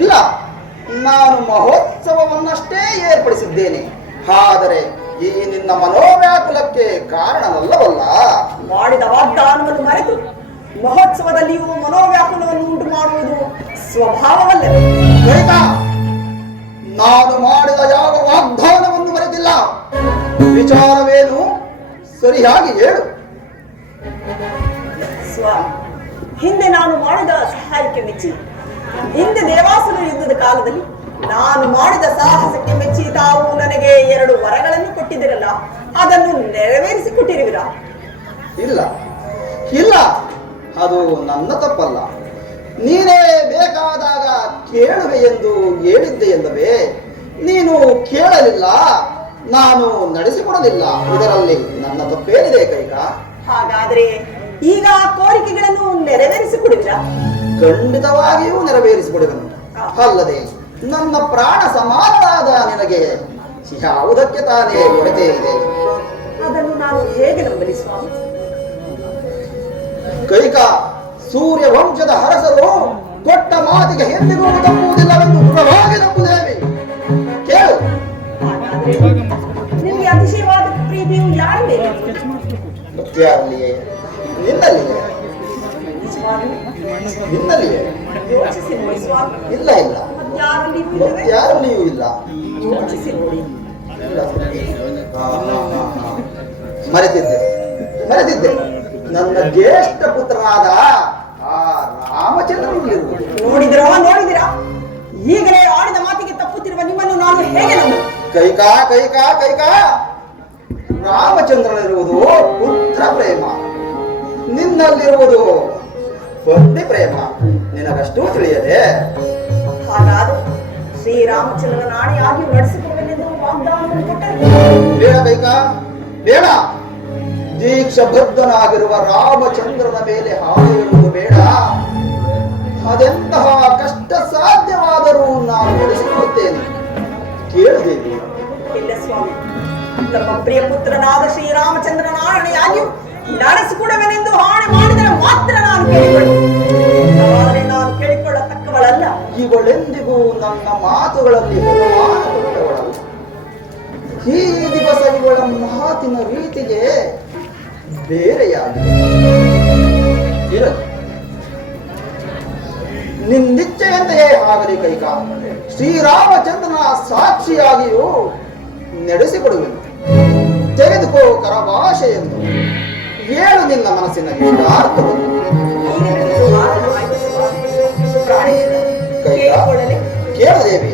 ಇಲ್ಲ, ನಾನು ಮಹೋತ್ಸವವನ್ನಷ್ಟೇ ಏರ್ಪಡಿಸಿದ್ದೇನೆ. ಆದರೆ ಈ ನಿನ್ನ ಮನೋವ್ಯಾಕುಲಕ್ಕೆ ಕಾರಣವಲ್ಲವಲ್ಲ. ಮಾಡಿದ ವಾಗ್ದಾನವನ್ನು ಮರೆತು ಮಹೋತ್ಸವದಲ್ಲಿಯೂ ಮನೋವ್ಯಾಕುಲವನ್ನು ಉಂಟು ಮಾಡುವುದು ಸ್ವಭಾವವಲ್ಲವೇ? ನಾನು ಮಾಡಿದ ಯಾವ ವಾಗ್ದಾನವನ್ನು ಮರೆತಿಲ್ಲ. ವಿಚಾರವೇನು ಸರಿಯಾಗಿ ಹೇಳು. ಸ್ವಾಮಿ, ಹಿಂದೆ ನಾನು ಮಾಡಿದ ಸಹಾಯಕ್ಕೆ ಮೆಚ್ಚಿ, ಹಿಂದೆ ದೇವಾಸುರ ಯುದ್ಧದ ಕಾಲದಲ್ಲಿ ನಾನು ಮಾಡಿದ ಸಾಹಸಕ್ಕೆ ಮೆಚ್ಚಿ ತಾವು ನನಗೆ 2 ವರಗಳನ್ನು ಕೊಟ್ಟಿದ್ದೀರಲ್ಲ, ಅದನ್ನು ನೆರವೇರಿಸಿಕೊಟ್ಟಿರುವಿರಾ? ಇಲ್ಲ ಇಲ್ಲ, ಅದು ನನ್ನ ತಪ್ಪಲ್ಲ. ನೀನೇ ಬೇಕಾದಾಗ ಕೇಳುವೆ ಎಂದು ಹೇಳಿದ್ದೆಯಲ್ಲವೇ? ನೀನು ಕೇಳಲಿಲ್ಲ, ನಾನು ನಡೆಸಿಕೊಡಲಿಲ್ಲ. ಇದರಲ್ಲಿ ನನ್ನ ತಪ್ಪೇನಿದೆ ಕೈಕ? ಹಾಗಾದ್ರೆ ಈಗ ಆ ಕೋರಿಕೆಗಳನ್ನು ನೆರವೇರಿಸಿಕೊಡುವಿರಾ? ಖಂಡಿತವಾಗಿಯೂ ನೆರವೇರಿಸಿಕೊಡುವೆನು. ಅಲ್ಲದೆ ನನ್ನ ಪ್ರಾಣ ಸಮಾನವಾದ ನಿನಗೆ ಯಾವುದಕ್ಕೆ ತಾನೇ ಕೊರತೆ ಇದೆ? ಅದನ್ನು ನಾನು ಹೇಗೆ ನಂಬಲಿ ಸ್ವಾಮಿ? ಕೈಕ, ಸೂರ್ಯ ವಂಶದ ಅರಸರು ಕೊಟ್ಟ ಮಾತಿಗೆ ಎಂದಿಗೂ ತಪ್ಪುವುದಿಲ್ಲವೆಂದು ದೃಢವಾಗಿ ನಂಬುತ್ತೇವೆ. ಕೇಳು. ಹಾಗಾದ್ರೆ ನಿಮಗೆ ಅತಿಶಯವಾದ ಪ್ರೀತಿಯು ಯಾರ ಮೇಲೆ? ಯಾರಲ್ಲಿಯೇ? ನಿನ್ನಲ್ಲಿಯೇ? ಸ್ವಾಮಿ, ನಿನ್ನಲ್ಲಿಯೇ? ಯೋಚಿಸಿ ನೋಡಿ ಸ್ವಾಮಿ. ಇಲ್ಲ ಇಲ್ಲ, ಯಾರಲ್ಲಿಯೂ ಇಲ್ಲವೇ? ಯಾರಲ್ಲಿಯೂ ಇಲ್ಲ. ಯೋಚಿಸಿ ನೋಡಿ. ಮರೆತಿದ್ದೆ ಮರೆತಿದ್ದೆ. ನನ್ನ ಜ್ಯೇಷ್ಠ ಪುತ್ರನಾದ ಆ ರಾಮಚಂದ್ರನಿರುವುದು. ನೋಡಿದಿರಾ? ಈಗಲೇ ಆಡಿದ ಮಾತಿಗೆ ತಪ್ಪುತ್ತಿರುವ ನಿಮ್ಮನ್ನು ನಾನು ಹೇಗೆ ನಂಬ? ಕೈಕಾ ಕೈಕಾ ಕೈಕಾ, ರಾಮಚಂದ್ರನಿರುವುದು ಪುತ್ರ ಪ್ರೇಮ, ನಿನ್ನಲ್ಲಿರುವುದು ಪತ್ನಿ ಪ್ರೇಮ. ನಿನಗಷ್ಟೂ ತಿಳಿಯದೆ? ಹಾಗಾದ್ರೆ ಶ್ರೀರಾಮಚಂದ್ರನ ಆಣೆಯಾಗಿ ನಡೆಸಿಕೊಳ್ಳಲೆಂದು ವಾಗ್ದಾನವನ್ನು ಕೊಟ್ಟರು. ಬೇಡ ಕೈಕಾ, ಬೇಡ. ದೀಕ್ಷಾಬದ್ಧನಾಗಿರುವ ರಾಮಚಂದ್ರನ ಮೇಲೆ ಹಾಳು ಇಡುವುದು ಬೇಡ. ಅದೆಂತಹ ಕಷ್ಟ ಸಾಧ್ಯವಾದರೂ ನಾನು ನಡೆಸಿಕೊಳ್ಳುತ್ತೇನೆ. ಕೇಳಿದ್ದೇನೆ. ಇಲ್ಲ ಸ್ವಾಮಿ, ನಮ್ಮ ಪ್ರಿಯ ಪುತ್ರನಾದ ಶ್ರೀರಾಮಚಂದ್ರನ ಆಣೆಯಾಗಿಯೂ ನಡೆಸಿಕೊಡುವೆನೆಂದು ಆಣೆ ಮಾಡಿದರೆ ಮಾತ್ರ ನಾನು ಕೇಳಿಕೊಳ್ಳುವೆ. ನಾನು ಕೇಳಿಕೊಳ್ಳತಕ್ಕವಳಲ್ಲ. ಇವಳೆಂದಿಗೂ ನನ್ನ ಮಾತುಗಳಲ್ಲಿ ಬಹುಮಾನ ಕೊಟ್ಟವಳಲ್ಲ. ಈ ದಿವಸ ಇವಳ ಮಾತಿನ ರೀತಿಗೆ ಬೇರೆಯಾಗಿದೆ. ಇರಲಿ, ನಿನ್ನಿಚ್ಛೆಯಂತೆಯೇ ಆಗಲಿ ಕೈಕ. ಶ್ರೀರಾಮಚಂದ್ರನ ಸಾಕ್ಷಿಯಾಗಿಯೂ ನಡೆಸಿಕೊಡುವೆನು. ತೆಗೆದುಕೋ ಕರಭಾಷೆಯನ್ನು, ಹೇಳು ನಿನ್ನ ಮನಸ್ಸಿನ ಇಷ್ಟಾರ್ಥವನ್ನು. ಕೇಳದೇವಿ?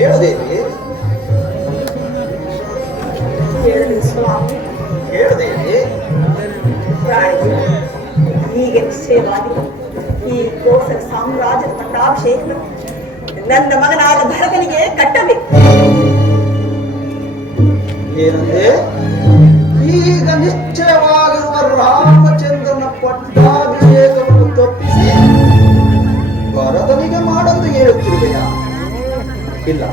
ಕೇಳದೇವಿ? ಕೇಳದೇವಿ? ಹೀಗೆ ನಿಶ್ಚಯವಾಗಿ ಈ ಕೋಸಲ ಸಾಮ್ರಾಜ್ಯದ ಪಟ್ಟಾಭಿಷೇಕ ನನ್ನ ಮಗನಾದ ಭರತನಿಗೆ ಕಟ್ಟಬೇಕು. ಏನಂದ್ರೆ? ಈಗ ನಿಶ್ಚಯವಾಗಿರುವ ರಾಮಚಂದ್ರನ ಪಟ್ಟಾಭಿಷೇಕವನ್ನು ತಪ್ಪಿಸಿ ಭರತನಿಗೆ ಮಾಡಲು ಹೇಳುತ್ತಿರುವೆಯಾ? ಇಲ್ಲ,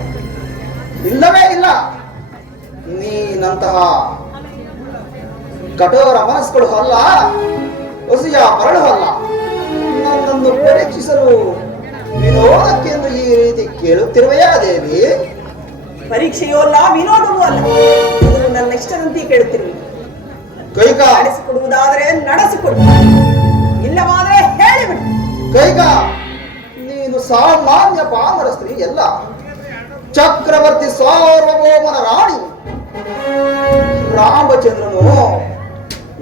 ಇಲ್ಲವೇ ಇಲ್ಲ. ನೀನಂತಹ ಕಠೋರ ಮನಸ್ಸುಗಳು ಅಲ್ಲ, ಹೊಸಿಯ ಮರಳು ಅಲ್ಲ. ನನ್ನನ್ನು ಪರೀಕ್ಷಿಸಲು ವಿನೋದಕ್ಕೆಂದು ಈ ರೀತಿ ಕೇಳುತ್ತಿರುವೆಯಾ ದೇವಿ? ಪರೀಕ್ಷೆಯೂ ಅಲ್ಲ, ವಿನೋದವೂ ಅಲ್ಲ. ಇದು ನನ್ನ ಇಷ್ಟದಂತೆ ಕೇಳುತ್ತಿರುವೆ. ಕೈಕ, ನಡೆಸಿಕೊಡುವುದಾದರೆ ನಡೆಸಿಕೊಡು, ಇಲ್ಲವಾದರೆ ಹೇಳಿಬಿಡು. ಕೈಕ, ನೀನು ಸಾಮಾನ್ಯ ಪಾಮರ ಸ್ತ್ರೀ ಎಲ್ಲ, ಚಕ್ರವರ್ತಿ ಸಾರ್ವಭೌಮನ ರಾಣಿ. ರಾಮಚಂದ್ರನು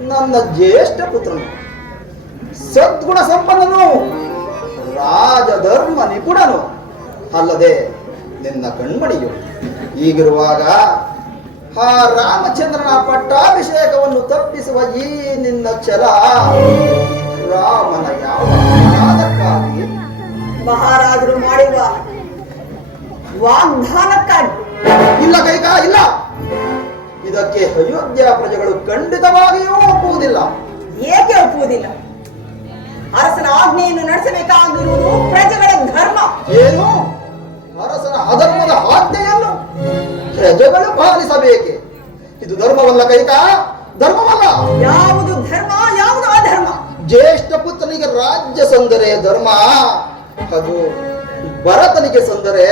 ನನ್ನ ಜ್ಯೇಷ್ಠ ಪುತ್ರನು, ಸದ್ಗುಣ ಸಂಪನ್ನನು, ರಾಜಧರ್ಮ ನಿಪುಣನು, ಅಲ್ಲದೆ ನಿನ್ನ ಕಣ್ಮಣಿಯು. ಹೀಗಿರುವಾಗ ಆ ರಾಮಚಂದ್ರನ ಪಟ್ಟಾಭಿಷೇಕವನ್ನು ತಪ್ಪಿಸುವ ಈ ನಿನ್ನ ಛಲ ರಾಮನ ಯಾವ ಅಪರಾಧಕ್ಕಾಗಿ? ಮಹಾರಾಜರು ಮಾಡಿರುವ ವಾಗ್ದಾನಕ್ಕಾಗಿ. ಇಲ್ಲ ಕೈಕ, ಇಲ್ಲ. ಇದಕ್ಕೆ ಅಯೋಧ್ಯ ಪ್ರಜೆಗಳು ಖಂಡಿತವಾಗಿಯೂ ಒಪ್ಪುವುದಿಲ್ಲ. ಏಕೆ ಒಪ್ಪುವುದಿಲ್ಲ? ಅರಸನ ಆಜ್ಞೆಯನ್ನು ನಡೆಸಬೇಕಾಗಿರುವುದು ಪ್ರಜೆಗಳ ಧರ್ಮ. ಏನು? ಅರಸನ ಅಧರ್ಮದ ಆಜ್ಞೆಯನ್ನು ಪ್ರಜೆಗಳು ಪಾಲಿಸಬೇಕೆ? ಇದು ಧರ್ಮವಲ್ಲ ಕೈಕ, ಧರ್ಮವಲ್ಲ. ಯಾವುದು ಧರ್ಮ, ಯಾವುದು ಅಧರ್ಮ? ಜ್ಯೇಷ್ಠ ಪುತ್ರನಿಗೆ ರಾಜ್ಯ ಸಂದರೆ ಧರ್ಮ, ಅದು ಭರತನಿಗೆ ಸಂದರೆ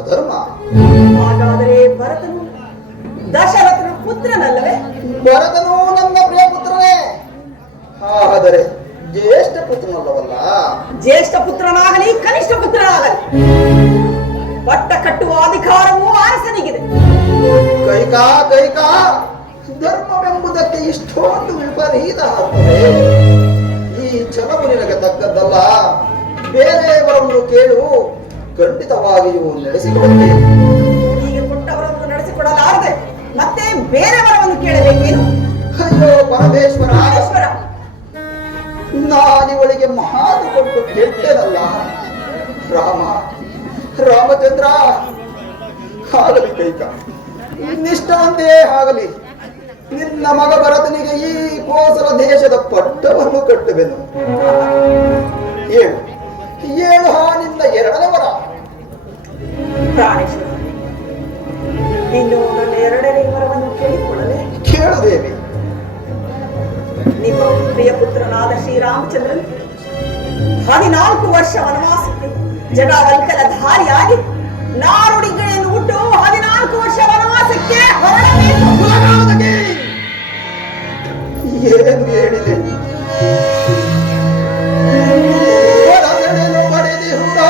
ಅಧರ್ಮ. ಹಾಗಾದರೆ ಭರತನು ದಶರಥನ ಪುತ್ರನಲ್ಲವೇ? ಭರತನು ನನ್ನ ಪ್ರಿಯ ಪುತ್ರನೇ, ಆದರೆ ಜ್ಯೇಷ್ಠ ಪುತ್ರನಲ್ಲವಲ್ಲ. ಜ್ಯೇಷ್ಠ ಪುತ್ರನಾಗಲಿ ಕನಿಷ್ಠ ಪುತ್ರನಾಗಲಿ ಪಟ್ಟ ಕಟ್ಟುವ ಅಧಿಕಾರವೂ ಅರಸನಿಗಿದೆ. ಕೈಕಾ ಕೈಕಾ, ಧರ್ಮವೆಂಬುದಕ್ಕೆ ಇಷ್ಟೊಂದು ವಿಪರೀತ ಆಗ್ತದೆ. ಈ ಛಲವು ನಿನಗೆ ತಕ್ಕದ್ದಲ್ಲ. ಬೇರೆಯವರನ್ನು ಕೇಳು, ಖಂಡಿತವಾಗಿಯೂ ನಡೆಸಿಕೊಡುತ್ತೆ. ಹೀಗೆ ಕೊಟ್ಟವರನ್ನು ನಡೆಸಿಕೊಡಲಾರದೆ ಮತ್ತೆ ಬೇರೆಯವರನ್ನು ಕೇಳಬೇಕೇನು? ಅಯ್ಯೋ ಪರಮೇಶ್ವರ, ಪರಮೇಶ್ವರ, ನಾನಿವಳಿಗೆ ಮಾತು ಕೊಟ್ಟು ಕೆಟ್ಟೆನಲ್ಲ. ರಾಮ, ರಾಮಚಂದ್ರ, ಆಗಲಿ ಕೈಕ, ನಿಷ್ಠವಂತೆ ಆಗಲಿ. ನಿನ್ನ ಮಗ ಭರತನಿಗೆ ಈ ಕೋಸಲ ದೇಶದ ಪಟ್ಟವನ್ನು ಕಟ್ಟುವೆನು. ಏಳು ಏಳು ನಿನ್ನ ಎರಡನೇ ವರ. ಪ್ರಾಣೇಶ್ವರ, ಇನ್ನು ನನ್ನ ಎರಡನೇ ವರವನ್ನು ಕೇಳಿಕೊಳ್ಳಲೇ? ಕೇಳು ದೇವಿ. ನಿಮ್ಮ ಪ್ರಿಯ ಪುತ್ರನಾದ ಶ್ರೀರಾಮಚಂದ್ರನ್ 14 ವರ್ಷ ವನವಾಸಕ್ಕೆ ಜಗಾವಲ್ಕಲ ಧಾರಿಯಾಗಿ ನಾರುಡಿಗಳನ್ನು ಹುಟ್ಟು 14 ವರ್ಷ ವನವಾಸಕ್ಕೆ ಹೊರಡಬೇಕು. ಏನು ಹೇಳಿದೆ? ಹೊರಗಡೆನು ಪಡೆದಿರುವುದ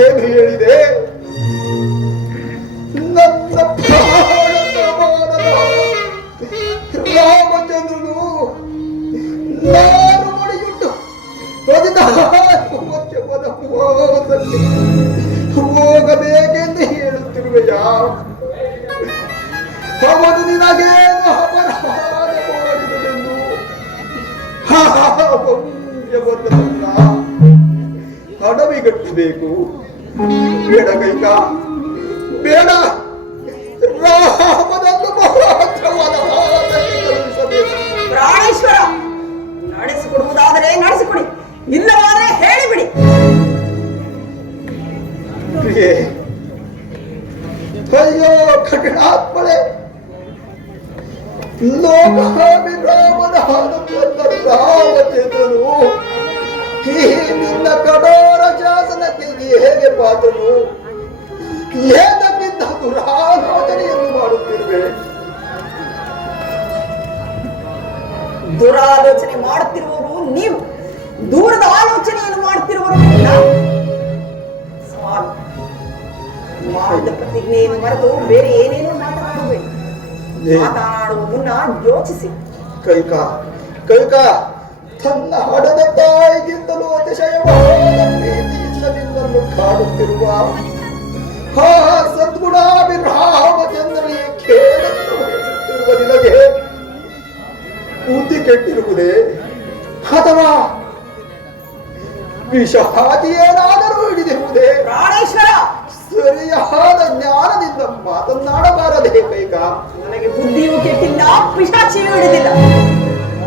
ಏನು ಹೇಳಿದೆ? ನನ್ನ ರಾಮಚಂದ್ರನು ನಾನು ಮಡಿಯುಟ್ಟು 14 ವರ್ಷದ ಮೋಹದಲ್ಲಿ ಹೋಗಬೇಕೆಂದು ಹೇಳುತ್ತಿರುವೆಯ? ಅವನು ನಿನಗೇನು ಅಪರಾಧ ಮಾಡಿದನೆಂದು ವಂಶವನ್ನಲ್ಲ ಅಡವಿಗಟ್ಟಬೇಕು. ಬೇಡ ಕೈಕ, ಬೇಡ. ರಾಮನನ್ನು ಮಾತ್ರವಾದ ಪ್ರಾಣೇಶ್ವರ, ನಡೆಸಿಕೊಡುವುದಾದರೆ ನಡೆಸಿಕೊಡಿ, ಇಲ್ಲವಾದರೆ ಹೇಳಿಬಿಡಿ. ಪ್ರಿಯೆ, ಅಯ್ಯೋ ಕಠಿಣಾತ್ಮಳೆ, ಲೋಕಾಭಿರಾಮನ ರಾಮಚಂದ್ರನು ಈ ನಿನ್ನ ಕಠೋರ ಶಾಸನಕ್ಕೆ ಹೇಗೆ ಪಾತ್ರನು? ಏತಕ್ಕಿಂತ ದುರಾಲೋಚನೆಯನ್ನು ಮಾಡುತ್ತಿರುವೆ? ದುರಾಲೋಚನೆ ಮಾಡುತ್ತಿರುವವರು ನೀವು, ದೂರದ ಆಲೋಚನೆಯನ್ನು ಮಾಡುತ್ತಿರುವರು ನಾವು. ಸ್ವಾಮಿ, ಮಾಡಿದ ಪ್ರತಿಜ್ಞೆಯನ್ನು ಮರೆತು ಬೇರೆ ಏನೇನೋ ಮಾತನಾಡಬೇಡಿ. ಮಾತನಾಡುವ ಮುನ್ನ ಯೋಚಿಸಿ. ಕೈಕ ಕೈಕ, ತನ್ನ ಹಡದ ತಾಯಿಗಿಂತಲೂ ಅತಿಶಯವಾದ ಪ್ರೀತಿಯಿಂದ ನಿನ್ನನ್ನು ಕಾಡುತ್ತಿರುವ ಸದ್ಗುಣಾಭಿರಾಮಚಂದ್ರನಿಗೆ ಖೇಡನ್ನು ವಹಿಸುತ್ತಿರುವ ನಿನಗೆ ಬುದ್ಧಿ ಕೆಟ್ಟಿರುವುದೇ, ಅಥವಾ ವಿಷಾದಿಯೇನಾದರೂ ಹಿಡಿದಿರುವುದೇ? ಪ್ರಾಣೇಶ್ವರ, ಸರಿಯಾದ ಜ್ಞಾನದಿಂದ ಮಾತನಾಡಬಾರದೇ ಕೈಕ? ನನಗೆ ಬುದ್ಧಿಯೂ ಕೆಟ್ಟಿಲ್ಲ, ಪಿಶಾಚಿಯೂ ಹಿಡಿದಿಲ್ಲ.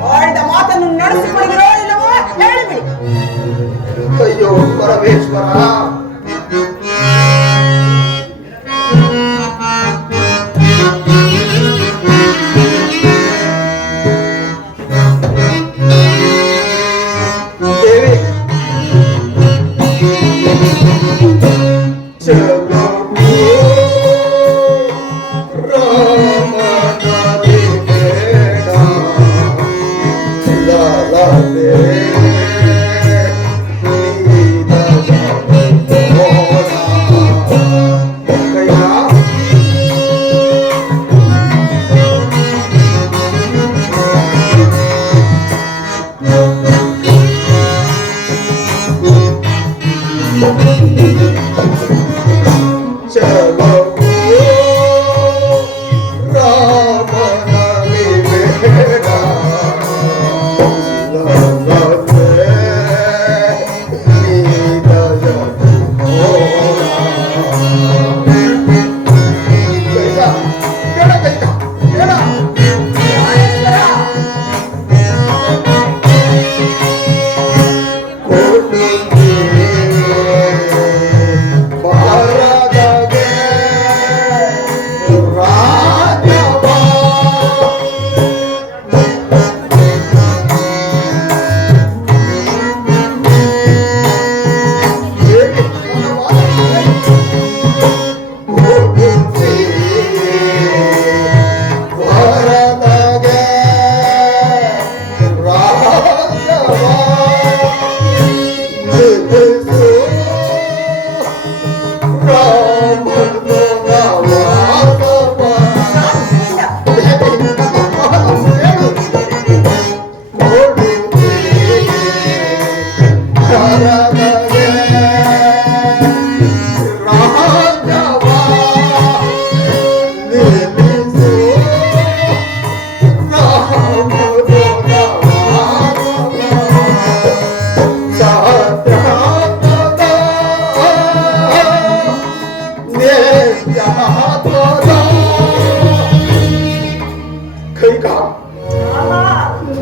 ಮಾಡಿದ ಮಾತನ್ನು ನಡೆಸಿಕೊಳ್ಳಿರೋ ಇಲ್ಲವೋ ಹೇಳಿಬಿಡಿ. ಅಯ್ಯೋ ಪರಮೇಶ್ವರ, ದೇವಿ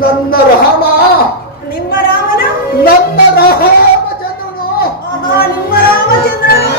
ನನ್ನ ರಾಮ, ನಿಮ್ಮ ರಾಮನ, ನನ್ನ ರಾಮಚಂದ್ರನು, ನಿಮ್ಮ ರಾಮಚಂದ್ರನು.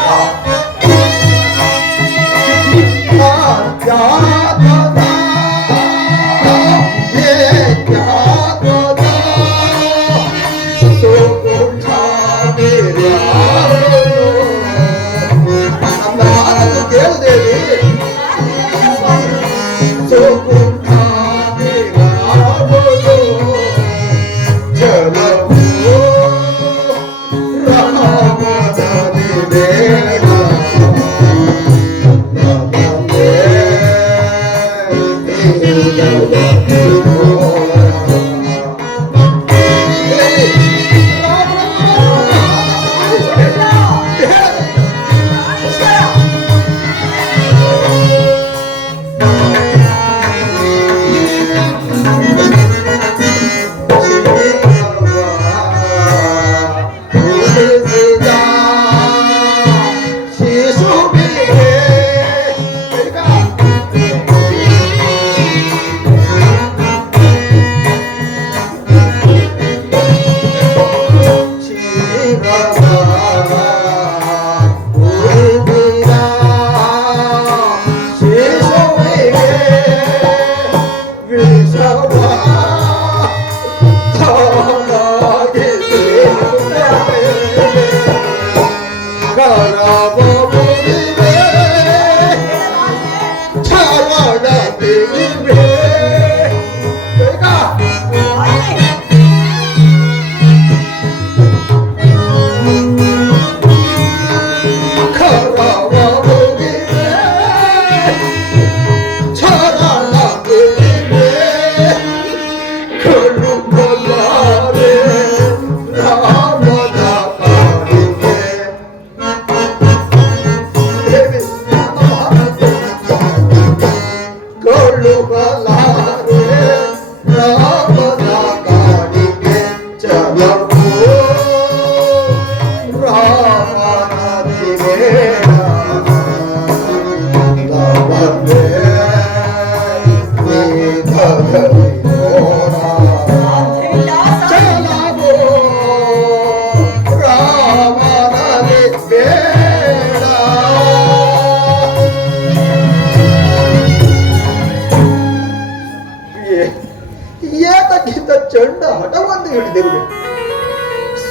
ಏತಕ್ಕಿಂತ ಚಂಡ ಹಠವನ್ನು ಹಿಡಿದಿರುವೆ.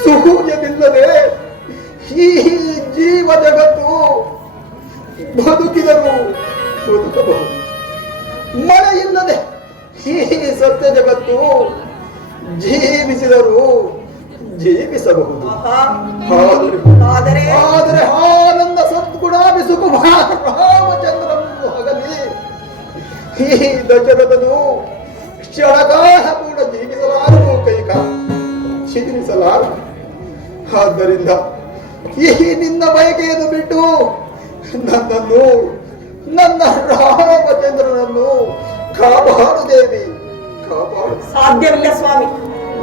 ಸುಖವಿಲ್ಲದೆ ಈ ಜೀವ ಜಗತ್ತು ಬದುಕಿದರು ಬದುಕಬಹುದು. ಮಳೆ ಇಲ್ಲದೆ ಈ ಸತ್ಯ ಜಗತ್ತು ಜೀವಿಸಿದರು ಜೀವಿಸಬಹುದು. ಆದರೆ ಆದರೆ ಆನಂದ ಸದ್ಗುಣಾಭಿ ಸುಕುಮಾರ ರಾಮಚಂದ್ರನನ್ನು ಆಗಲಿ ಈ ದಶರಥನು ಕ್ಷಣಕಾಲ ಕೂಡ ಜೀವಿಸಲಾರನು, ಕೈಕ ಚಿತ್ರಿಸಲಾರ. ಆದ್ದರಿಂದ ಈ ನಿನ್ನ ಬಯಕೆಯನ್ನು ಬಿಟ್ಟು ನನ್ನನ್ನು, ನನ್ನ ರಾಮಚಂದ್ರನನ್ನು ಕಾಪಾಡು ದೇವಿ, ಕಾಪಾಡು. ಸಾಧ್ಯವಿಲ್ಲ ಸ್ವಾಮಿ.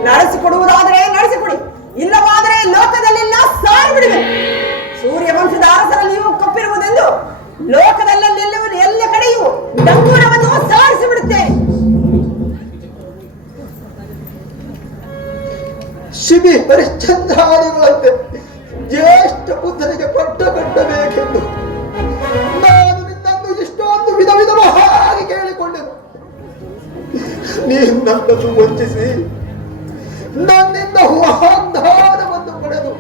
ನಡೆಸಿಕೊಡುವುದಾದರೆ ನಡೆಸಿಕೊಡಿ, ಇಲ್ಲವಾದರೆ ಲೋಕದಲ್ಲೆಲ್ಲ ಸಾರಿ ಬಿಡುವೆ. ಸೂರ್ಯ ವಂಶದ ಅರಸರಲ್ಲಿಯೂ ಕಪ್ಪಿರುವುದೆಂದು ಲೋಕದಲ್ಲೆಲ್ಲವೂ ಎಲ್ಲ ಕಡೆಯೂ ಡಂಗೂರವನ್ನು ಸಾರಿಸಿ ಬಿಡುತ್ತೇನೆ. ಶಿಬಿ ಹರಿಶ್ಚಂದ್ರಾದಿಗಳಂತೆ ಜ್ಯೇಷ್ಠ ಪುತ್ರನಿಗೆ ಪಟ್ಟ ಕಟ್ಟಬೇಕೆಂದು ನಾನು ನಿನ್ನನ್ನು ಇಷ್ಟೊಂದು ವಿಧ ವಿಧವಾಗಿ ಕೇಳಿಕೊಂಡೆನು. ನೀನು ನನ್ನನ್ನು ವಂಚಿಸಿ ನನ್ನಿಂದ ವಾಗ್ದಾನವನ್ನು ಪಡೆದು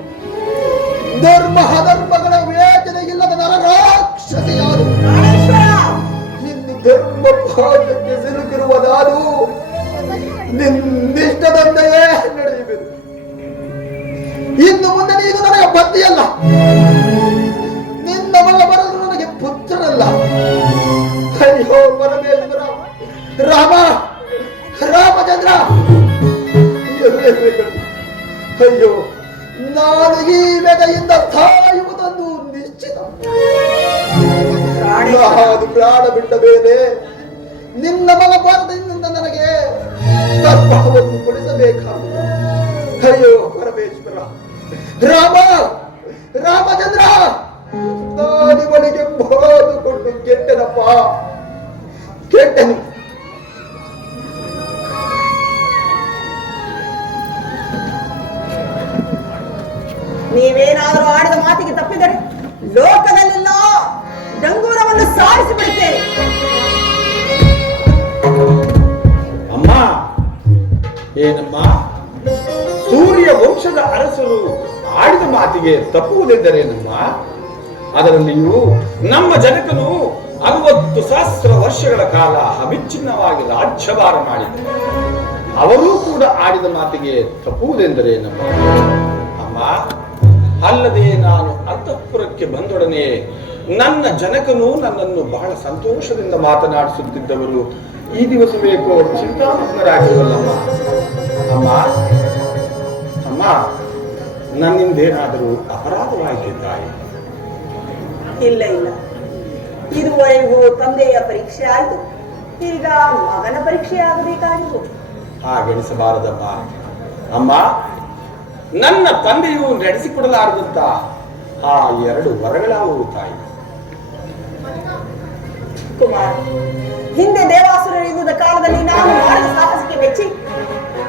ಧರ್ಮ ಅಧರ್ಮಗಳ ವಿವೇಚನೆ ಇಲ್ಲದ ನರರಾಕ್ಷಸಿಯಾರು. ಇನ್ನು ಧರ್ಮ ಭಾಗಕ್ಕೆ ಸಿಲುಕಿರುವ ನಾನು ನಿನ್ನಿಷ್ಟದಂತೆಯೇ ನಡೆಯಬೇಕು. ಇನ್ನು ಮುಂದೆ ನೀನು ನನಗೆ ಪತಿಯಲ್ಲ, ನಿನ್ನ ಮಗ ಬರಲು ನನಗೆ ಪುತ್ರನಲ್ಲ. ಅಯ್ಯೋ ಪರಮೇಶ್ವರ, ರಾಮ, ರಾಮಚಂದ್ರ, ಅಯ್ಯೋ ನಾನು ಈ ವ್ಯದೆಯಿಂದ ಸಾಯುವುದೊಂದು ನಿಶ್ಚಿತ. ಅದು ಪ್ರಾಣ ಬಿಟ್ಟ ಮೇಲೆ ನಿನ್ನ ಮಗ ಭಾರತದಿಂದ ನನಗೆ ತರ್ಪಣವನ್ನು ಕೊಡಿಸಬೇಕಾಗುವುದು. ಅಯ್ಯೋ ಪರಮೇಶ್ವರ, ರಾಮ, ರಾಮಚಂದ್ರ, ನಾನಿವನಿಗೆ ಬಾದುಕೊಂಡು ಕೆಟ್ಟನಪ್ಪ, ಕೆಟ್ಟನು. ನೀವೇನಾದರೂ ಆಡಿದ ಮಾತಿಗೆ ತಪ್ಪಿದರೆ ಲೋಕದಲ್ಲೆಲ್ಲ ಡಂಗೂರವನ್ನು ಸಾರಿಸಿ ಬಿಡುತ್ತೇನೆ. ಅಮ್ಮ, ಏನಮ್ಮ, ಸೂರ್ಯ ವಂಶದ ಅರಸರು ಆಡಿದ ಮಾತಿಗೆ ತಪ್ಪುವುದೆಂದರೇನಮ್ಮ? ಅದರಲ್ಲಿಯೂ ನಮ್ಮ ಜನಕನು 60 ಸಹಸ್ರ ವರ್ಷಗಳ ಕಾಲ ಅವಿಚ್ಛಿನ್ನವಾಗಿ ರಾಜ್ಯಭಾರ ಮಾಡಿದ ಅವರೂ ಕೂಡ ಆಡಿದ ಮಾತಿಗೆ ತಪ್ಪುವುದೆಂದರೇನಮ್ಮ? ಅಮ್ಮ, ಅಲ್ಲದೆ ನಾನು ಅಂತಃಪುರಕ್ಕೆ ಬಂದೊಡನೆ ನನ್ನ ಜನಕನು ನನ್ನನ್ನು ಬಹಳ ಸಂತೋಷದಿಂದ ಮಾತನಾಡಿಸುತ್ತಿದ್ದವರು ಈ ದಿವಸ ಬೇಕೋ ಚಿಂತಾಮಗ್ನರಾಗಿರುವಲ್ಲಮ್ಮ. ಅಮ್ಮ, ಅಮ್ಮ, ನನ್ನಿಂದೇನಾದರೂ ಅಪರಾಧವಾಯಿತೆ ತಾಯಿ? ಇಲ್ಲ ಇಲ್ಲ, ಇದುವರೆಗೂ ತಂದೆಯ ಪರೀಕ್ಷೆ ಆಯಿತು, ಈಗ ಮಗನ ಪರೀಕ್ಷೆ ಆಗಬೇಕಾಗಿತ್ತು. ಹಾಗೆಣಿಸಬಾರದಮ್ಮ. ಅಮ್ಮ, ನನ್ನ ತಂದೆಯು ನಡೆಸಿಕೊಡಲಾರದಂತ ಆ 2 ವರಗಳಾವುವು ತಾಯಿ? ಕುಮಾರ, ಹಿಂದೆ ದೇವಾಸುರರು ಇದ್ದ ಕಾಲದಲ್ಲಿ ನಾನು ಮಾಡಿದ ಸಾಹಸಕ್ಕೆ ಮೆಚ್ಚಿ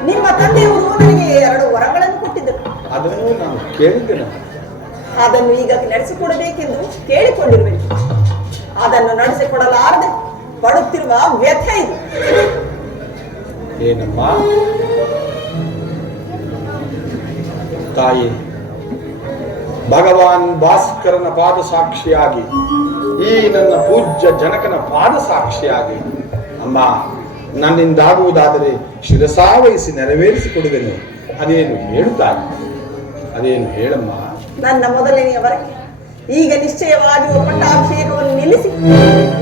ನಿಮ್ಮ ತಂದೆಯವರು ನನಗೆ 2 ವರಗಳನ್ನು ಕೊಟ್ಟಿದ್ದರು. ಅದನ್ನು ನಾನು ಕೇಳಿದ್ದೇನೆ. ಅದನ್ನು ಈಗ ನಡೆಸಿಕೊಡಬೇಕೆಂದು ಕೇಳಿಕೊಂಡಿರುವೆ. ಅದನ್ನು ನಡೆಸಿಕೊಡಲಾರದೆ ಪಡುತ್ತಿರುವ ವ್ಯಥೆ ಇದು. ಏನಮ್ಮ ತಾಯಿ, ಭಗವಾನ್ ಭಾಸ್ಕರನ ಪಾದ ಸಾಕ್ಷಿಯಾಗಿ, ಈ ನನ್ನ ಪೂಜ್ಯ ಜನಕನ ಪಾದ ಸಾಕ್ಷಿಯಾಗಿ ಅಮ್ಮ, ನನ್ನಿಂದಾಗುವುದಾದರೆ ಶಿರಸಾವಹಿಸಿ ನೆರವೇರಿಸಿಕೊಡುವೆನು. ಅದೇನು ಹೇಳುತ್ತಾನೆ? ಅದೇನು ಹೇಳಮ್ಮ. ನನ್ನ ಮೊದಲನೆಯ ವರಕ್ಕೆ ಈಗ ನಿಶ್ಚಯವಾಗಿರುವ ಪಟ್ಟಾಭಿಷೇಕವನ್ನು ನಿಲ್ಲಿಸಿ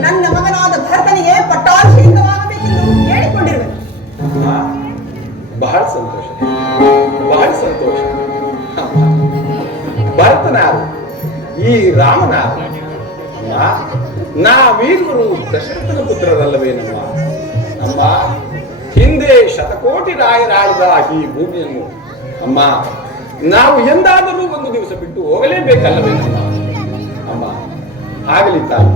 ನನ್ನ ಮಗನಾದ ಭರತನಿಗೆ ಪಟ್ಟಾಭಿಷೇಕವಾಗಬೇಕೆಂದು ಕೇಳಿಕೊಂಡಿರುವೆ. ಬಹಳ ಸಂತೋಷ, ಬಹಳ ಸಂತೋಷ. ಭರತನಾರು, ಈ ರಾಮನಾರು. ನಾವೀರ್ವರು ದಶರಥನ ಪುತ್ರರಲ್ಲವೇನಮ್ಮ? ಅಮ್ಮ, ಹಿಂದೆ ಶತಕೋಟಿ ರಾಯರಾಳಿದ ಈ ಭೂಮಿಯನ್ನು ಅಮ್ಮ ನಾವು ಎಂದಾದರೂ ಒಂದು ದಿವಸ ಬಿಟ್ಟು ಹೋಗಲೇಬೇಕಲ್ಲವೇನಮ್ಮ? ಅಮ್ಮ, ಆಗಲಿ ತಾಯಿ.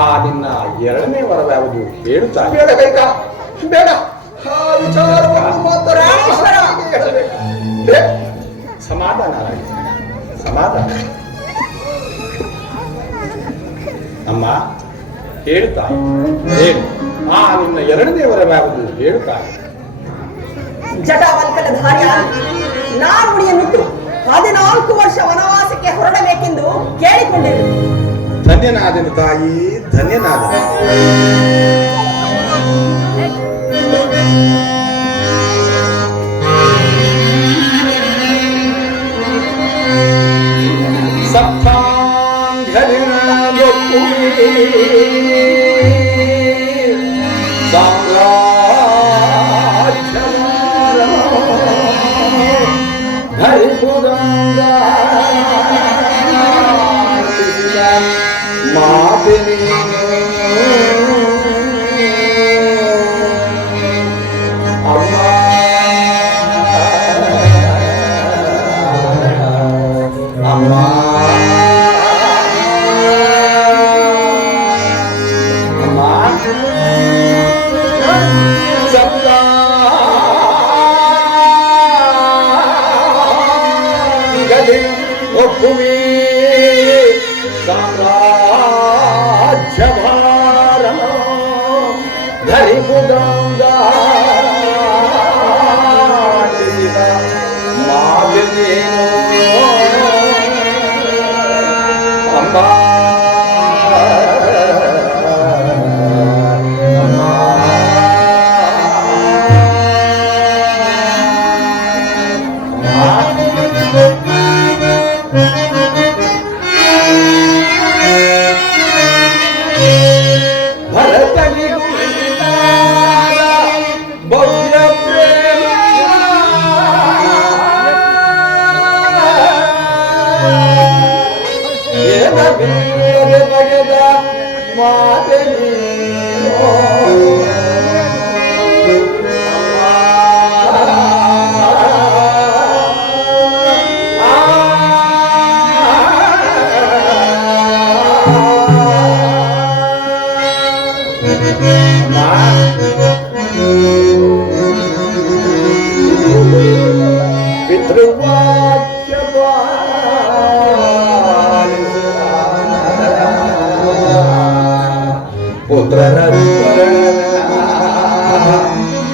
ಆ ನಿನ್ನ 2ನೇ ವರವ್ಯಾವುದು ಹೇಳುತ್ತಾ? ಬೇಡ ಕೈಕ, ಬೇಡ. ಆ ವಿಚಾರವನ್ನು ಮಾತ್ರ ಸಮಾಧಾನ, ಸಮಾಧಾನ. ಅಮ್ಮ, ಹೇಳುತ್ತಾ ಹೇಳು. ಆ ನಿನ್ನ 2ನೇ ವರವ್ಯಾವುದು ಹೇಳುತ್ತಾ? ಜಟಾವಲ್ಕಲಧಾರಿಯಾಗಿ ನಾರುಣಿಯನ್ನುಟ್ಟು 14 ವರ್ಷ ವನವಾಸಕ್ಕೆ ಹೊರಡಬೇಕೆಂದು ಕೇಳಿಕೊಂಡಿರುವೆ. ಧನ್ಯನಾದನು ತಾಯಿ, ಧನ್ಯನಾದನು.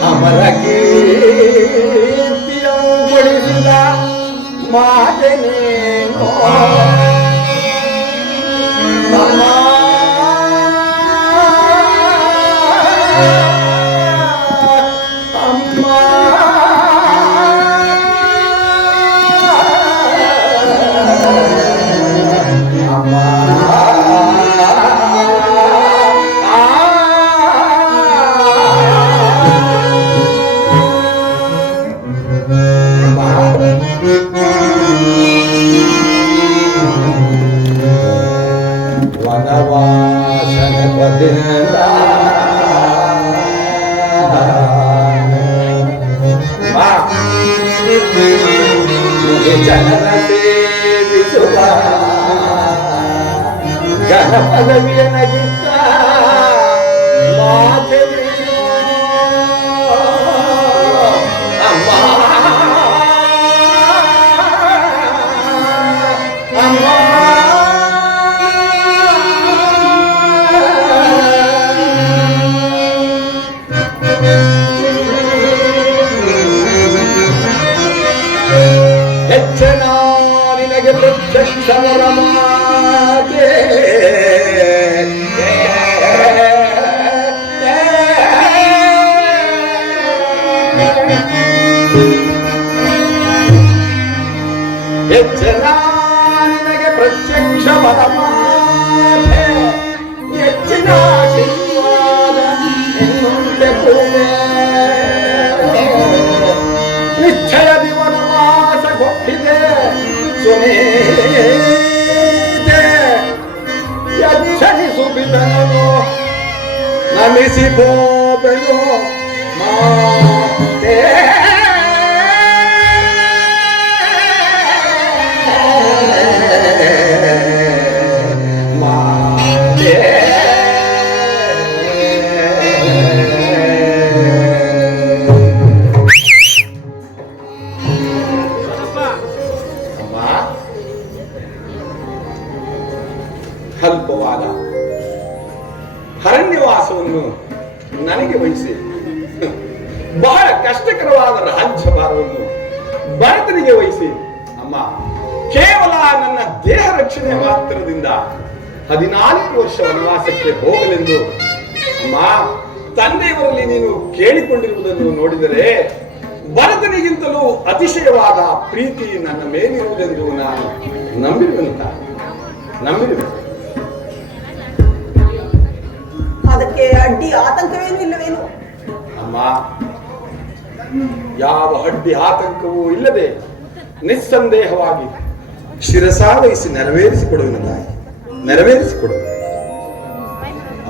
ಅಮರ ಕೀರ್ತಿಯಂ ಕೊಡಿಸಿದ ಮಾತನೇನೋ ಅಮ್ಮ ಅಮ್ಮ ಅಮ್ಮ ವನವಾಸನ ಪದಿಂದ ಜನರ ಸೇವಿಸುವ ಘನ ಪದವಿಯ ನಗಿತ್ತ ಮಾತೆಯೋ ಅಮ್ಮ ಅಮ್ಮ ಹೆಚ್ಚನ ನಿನಗೆ ಪ್ರತ್ಯಕ್ಷವರ ಮಾತೆ ಹೆಚ್ಚನ ನಿನಗೆ ಪ್ರತ್ಯಕ್ಷವರ ಮಾತೆ ಹೆಚ್ಚಿನ ಆಶೀರ್ವಾದ ಇನ್ನೊಂದೆ ಪೂಜೆ ನಿಶ್ಚಯದಿ ವನವಾಸ ಕೊಟ್ಟಿದೆ ಸುನೀತೆ ಯಚ್ಚನಿಸು ಬಿದನು ನಮಿಸಿ ಬೋಬೆನು ಮಾತೆ ಮಾತೆ ಅಲ್ಪವಾದ ಅರಣ್ಯವಾಸವನ್ನು ನನಗೆ ವಹಿಸಿ ಬಹಳ ಕಷ್ಟಕರವಾದ ರಾಜ್ಯಭಾರವನ್ನು ಭರತನಿಗೆ ವಹಿಸಿ ಅಮ್ಮ ಕೇವಲ ನನ್ನ ದೇಹ ರಕ್ಷಣೆ ಮಾತ್ರದಿಂದ 14 ವರ್ಷ ವನವಾಸಕ್ಕೆ ಹೋಗಲೆಂದು ಅಮ್ಮ ತಂದೆಯವರಲ್ಲಿ ನೀನು ಕೇಳಿಕೊಂಡಿರುವುದನ್ನು ನೋಡಿದರೆ ಭರತನಿಗಿಂತಲೂ ಅತಿಶಯವಾದ ಪ್ರೀತಿ ನನ್ನ ಮೇಲಿರುವುದೆಂದು ನಾನು ನಂಬಿರುವೆ. ಅದಕ್ಕೆ ಅಡ್ಡಿ ಆತಂಕವೇನು ಇಲ್ಲವೇನು? ಅಮ್ಮ, ಯಾವ ಅಡ್ಡಿ ಆತಂಕವೂ ಇಲ್ಲದೆ ನಿಸ್ಸಂದೇಹವಾಗಿ ಶಿರಸಾವಹಿಸಿ ನೆರವೇರಿಸಿಕೊಡುವೆನು ತಾಯಿ, ನೆರವೇರಿಸಿಕೊಡುವೆ.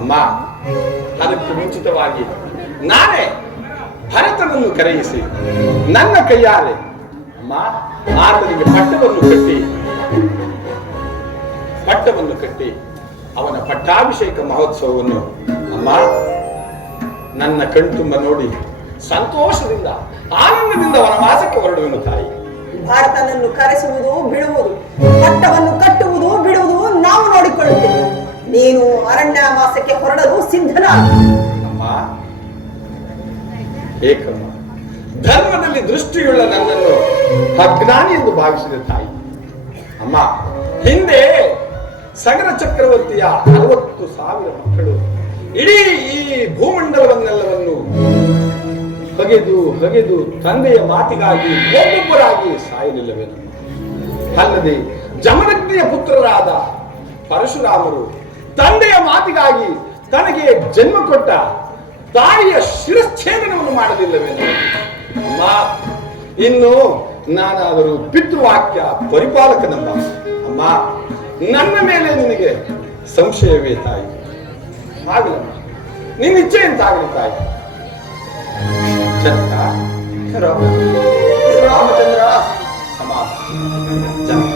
ಅಮ್ಮ, ಅದಕ್ಕೆ ಮುಂಚಿತವಾಗಿ ನಾನೇ ಭರತನನ್ನು ಕರೆಯಿಸಿ ನನ್ನ ಕೈಯಾರೆ ಅಮ್ಮ ಆತನಿಗೆ ಪಟ್ಟವನ್ನು ಕಟ್ಟಿ ಅವನ ಪಟ್ಟಾಭಿಷೇಕ ಮಹೋತ್ಸವವನ್ನು ಅಮ್ಮ ನನ್ನ ಕಣ್ತುಂಬ ನೋಡಿ ಸಂತೋಷದಿಂದ ಆನಂದದಿಂದ ವನವಾಸಕ್ಕೆ ಹೊರಡುವೆನು ತಾಯಿ. ಭಾರತನನ್ನು ಕರೆಸುವುದು ಬಿಡುವುದು, ಪಟ್ಟವನ್ನು ಕಟ್ಟುವುದು ಬಿಡುವುದು ನಾವು ನೋಡಿಕೊಳ್ಳುತ್ತೇವೆ. ನೀನು ಅರಣ್ಯವಾಸಕ್ಕೆ ಹೊರಡಲು ಸಿದ್ಧನಾಗ. ಅಮ್ಮ, ಏಕಮ್ಮ ಧರ್ಮದಲ್ಲಿ ದೃಷ್ಟಿಯುಳ್ಳ ನನ್ನನ್ನು ಅಜ್ಞಾನಿ ಎಂದು ಭಾವಿಸಿದ ತಾಯಿ. ಅಮ್ಮ, ಹಿಂದೆ ಸಗರ ಚಕ್ರವರ್ತಿಯ 60,000 ಮಕ್ಕಳು ಇಡೀ ಈ ಭೂಮಂಡಲವನ್ನೆಲ್ಲವನ್ನು ಹಗೆದು ತಂದೆಯ ಮಾತಿಗಾಗಿ ಒಬ್ಬೊಬ್ಬರಾಗಿ ಸಾಯಲಿಲ್ಲವೇನು? ಅಲ್ಲದೆ ಜಮದಗ್ನಿಯ ಪುತ್ರರಾದ ಪರಶುರಾಮರು ತಂದೆಯ ಮಾತಿಗಾಗಿ ತನಗೆ ಜನ್ಮ ಕೊಟ್ಟ ತಾಯಿಯ ಶಿರಚ್ಛೇದನವನ್ನು ಮಾಡಲಿಲ್ಲವೇನು? ಅಮ್ಮ, ಇನ್ನು ನಾನಾದರೂ ಪಿತೃವಾಕ್ಯ ಪರಿಪಾಲಕನಮ್ಮ. ಅಮ್ಮ, ನನ್ನ ಮೇಲೆ ನಿನಗೆ ಸಂಶಯವೇ ತಾಯಿ? ಆಗಲಮ್ಮ, ನಿನ್ನ ಇಚ್ಛೆ ಎಂತಾಗಲಿ ತಾಯಿ. ಜನಕ, ರಾಮಚಂದ್ರ, ಜನಕ,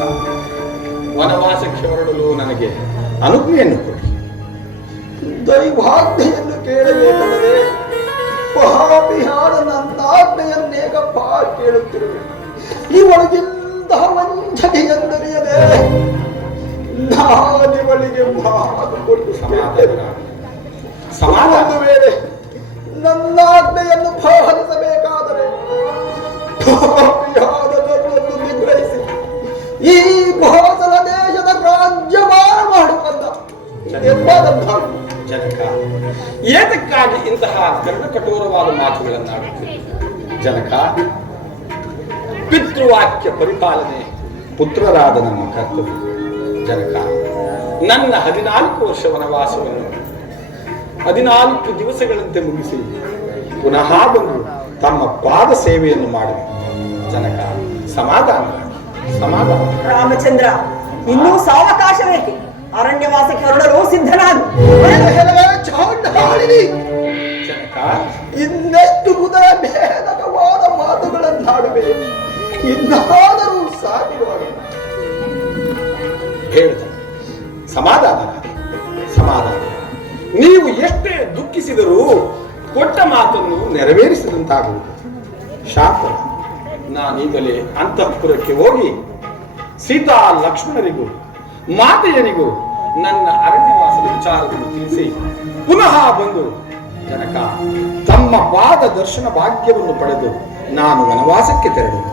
ವನವಾಸಕ್ಕೆ ಹೊರಡಲು ನನಗೆ ಅನುಜ್ಞೆಯನ್ನು ಕೊಡಿ. ದೈವಾಜ್ಞೆಯನ್ನು ಕೇಳಬೇಕಲ್ಲದೆ ಮಹಾವಿಹಾರ ನನ್ನಾಜ್ಞೆಯನ್ನೇಕಪ್ಪ ಕೇಳುತ್ತಿರುವೆ. ಇವಳಿಗಿಂತಹ ವಂಚನೆ ಎಂದರಿಯದೆ ನಾನಿವಳಿಗೆ ಮಾತು ಕೊಟ್ಟು ಸಮಾಧಾನ ವೇಳೆ ನನ್ನಾಜ್ಞೆಯನ್ನು ಪಾಲಿಸಬೇಕಾದರೆ ಪಾಪಿಯಾದದನ್ನು ನಿಗ್ರಹಿಸಿ ಈ ಬಹುಸಲ ದೇಶದ ರಾಜ್ಯಭಾರ ಮಾಡುವಂತ ಜನಕ, ಏತಕ್ಕಾಗಿ ಇಂತಹ ಕಠೋರವಾದ ಮಾತುಗಳನ್ನಾಡುತ್ತೀರಿ? ಜನಕ, ಪಿತೃವಾಕ್ಯ ಪರಿಪಾಲನೆ ಪುತ್ರರಾದ ನಮ್ಮ ಕರ್ತವ್ಯ. ಜನಕ, ನನ್ನ 14 ವರ್ಷ ವನವಾಸವನ್ನು 14 ದಿವಸಗಳಂತೆ ಮುಗಿಸಿ ಪುನಃ ಬಂದು ತಮ್ಮ ಪಾದ ಸೇವೆಯನ್ನು ಮಾಡಿ ಜನಕ, ಸಮಾಧಾನ. ರಾಮಚಂದ್ರ, ಇನ್ನೂ ಸಾವಕಾಶವೇಕೆ? ಅರಣ್ಯವಾಸಕ್ಕೆ ಹೊರಡಲು ಸಿದ್ಧನಾಗು. ಜನಕ, ಇನ್ನೆಷ್ಟು ಹೃದಯ ಭೇದಕವಾದ ಮಾತುಗಳನ್ನಾಡುವೆ. ಇನ್ನಾದರೂ ಸಾಕಿರುವಾಗ ಹೇಳ್ತಾನೆ, ಸಮಾಧಾನ. ನೀವು ಎಷ್ಟೇ ದುಃಖಿಸಿದರೂ ಕೊಟ್ಟ ಮಾತನ್ನು ನೆರವೇರಿಸಿದಂತಾಗುವುದು. ಶಾಂತ, ನಾನೀಗಲೇ ಅಂತಃಪುರಕ್ಕೆ ಹೋಗಿ ಸೀತಾ ಲಕ್ಷ್ಮಣರಿಗೂ ಮಾತೆಯರಿಗೂ ನನ್ನ ಅರಣ್ಯವಾಸದ ವಿಚಾರವನ್ನು ತಿಳಿಸಿ ಪುನಃ ಬಂದು ಜನಕ ತಮ್ಮ ಪಾದ ದರ್ಶನ ಭಾಗ್ಯವನ್ನು ಪಡೆದು ನಾನು ವನವಾಸಕ್ಕೆ ತೆರಳುವೆ.